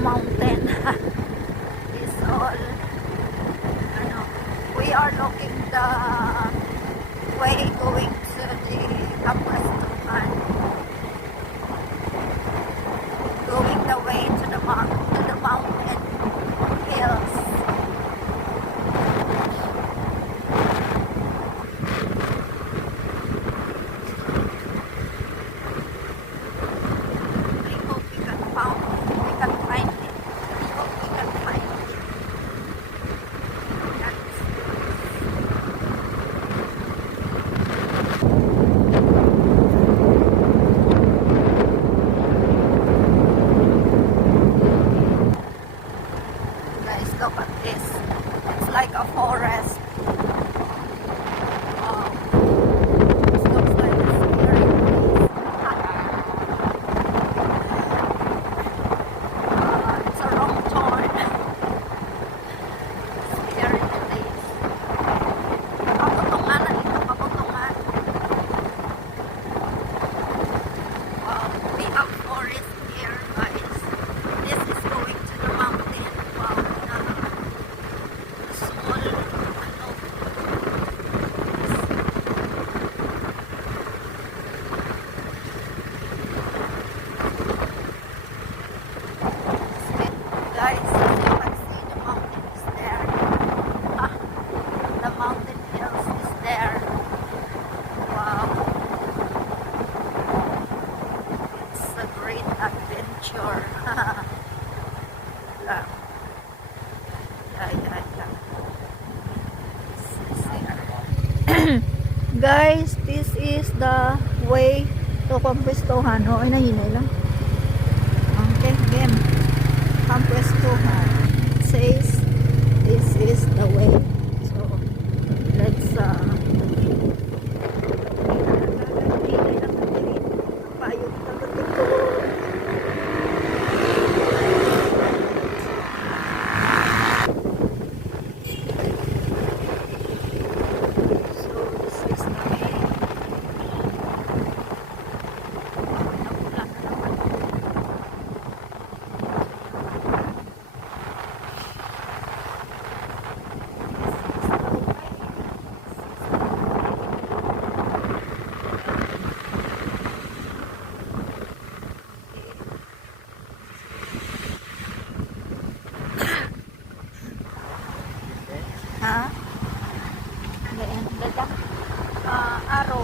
mountain. Is all, ano, we are looking the way going to the Kapwestuhan. Going the way to the mountain hills. I hope we can find it. I hope we can find it. Guys, look at this. It's like a forest. Wow. This looks like a scary place. It's a wrong turn. Scary place. Paputungan na dito, paputungan. Wow, we have forest here, guys. This is going to the mountain. Wow, small, guys, you can see the mountain is there. Ah, the mountain hills is there. Wow. It's a great adventure. Lang. Yeah. This is there. Guys, this is the way to Kapwestuhan. Oh, ay nahinay lang. Okay, game. Kapwestuhan. It says this is the way. So let's ha? Ganyan, dadak. Araw.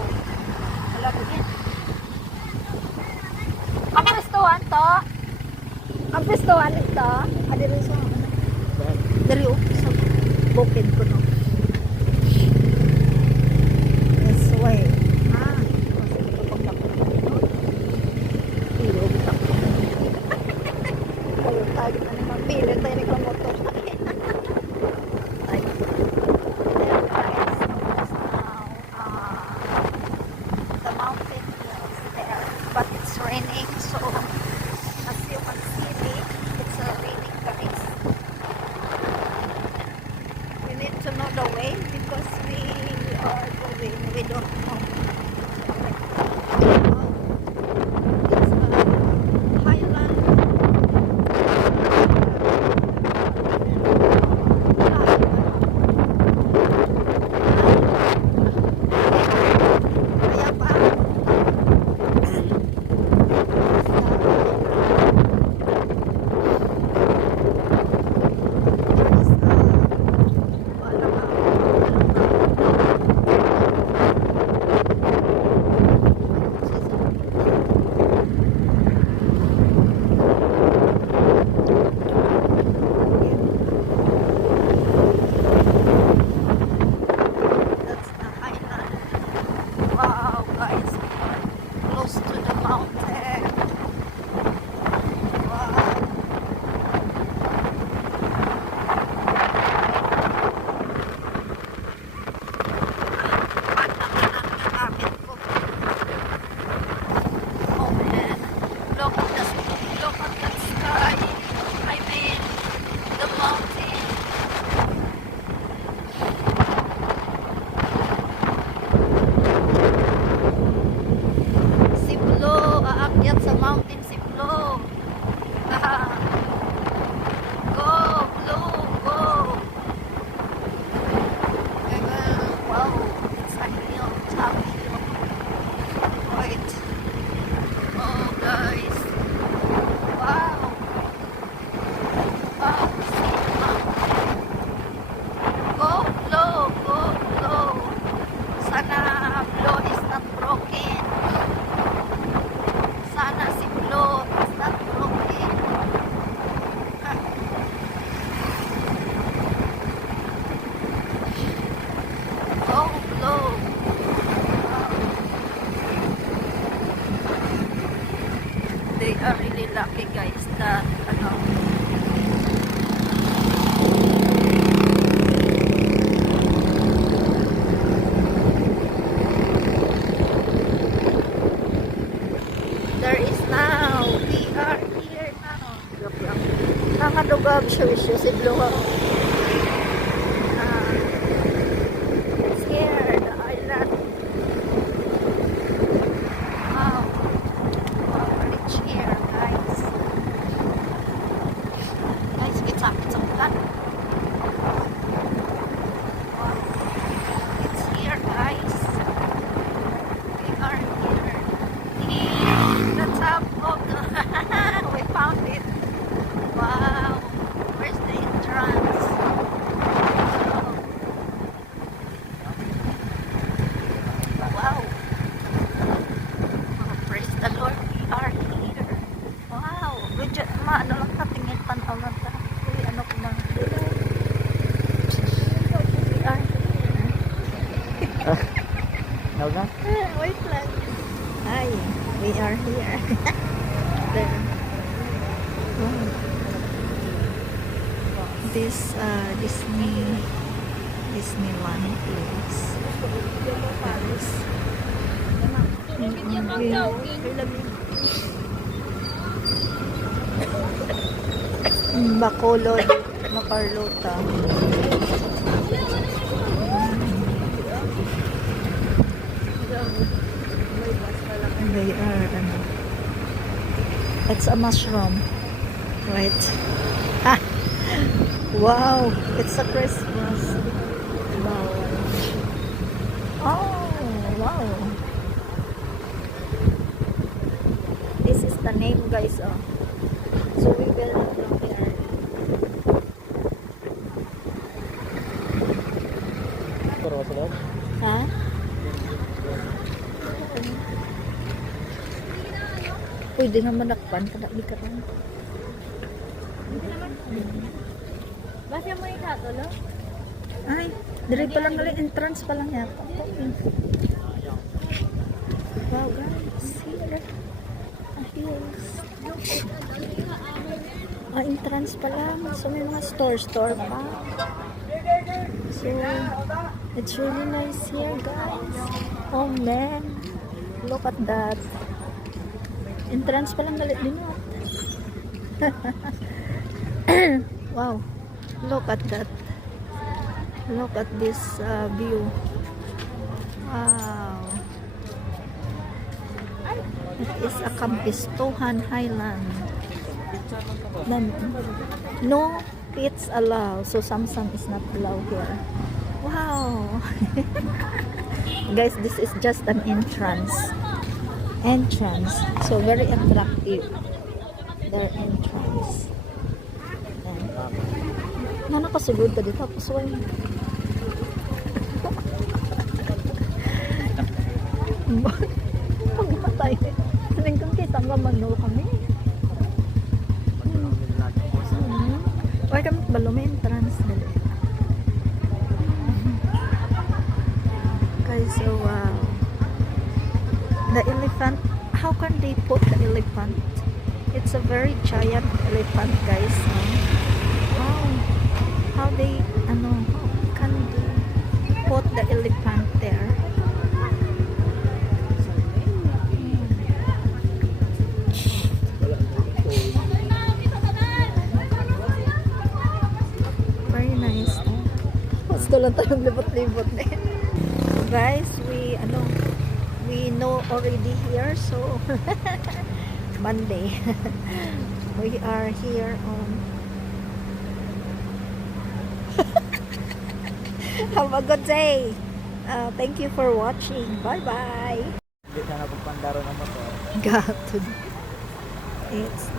Alam mo yan. Kapwestuhan to? Kapwestuhan ito? Adiri sa dari sa bukid ko no. This way. Tayo tayo na mabili tayo ni kamotor. But it's raining, so as you can see, it's raining, guys. We need to know the way because we are going, we don't know. It's a highland. Kaya pa, Nakakadugab siya si Blue. It's here, the island. Wow. Wow, rich here, guys. Guys, kita kan. Wow. It's here, guys. We are here. In the top of the we found it. Wow. Where's the entrance? Wow. Oh, praise the Lord. We are here. Wow. Ano lang katingin panaw lang ta. Uy, ano ko na. We are here. No na? Wait lang. Hi. We are here. There. Wow. This Disneyland place. Paris. Bacolod, Macarlota. They are, it's a mushroom, right? Ah, wow, it's a Christmas. Wow. Oh, wow. This is the name, guys. Oh. So we will from there. Ha? Pwede nga manakpan kada di karon. Basta mo ikato, lo? Ay, dire pa lang gali entrance pa lang yata. Wow, guys, here. Entrance pa lang. So may mga store pa. So it's really nice here, guys. Oh man, look at that. Entrance pa lang galit din. Wow, look at that. Look at this view. Wow. It is a Campistuhan Highland. No pets allowed. So Samsung is not allowed here. Wow. Guys, this is just an entrance. So very attractive. Their entrance. Na nakasugod ka dito. Pasway. Pagmatay. Saling kang kita nga manol kami. Why kami balong entrance nila? Guys, so wow. The elephant, how can they put the elephant? It's a very giant elephant, guys. Wow. How can they put the elephant there? Very nice. Gusto lang tayong libot-libot eh. So guys, we know already here, so Monday. We are here on have a good day. Thank you for watching. Bye bye. Hindi na napagpandaro ng motor. God. It's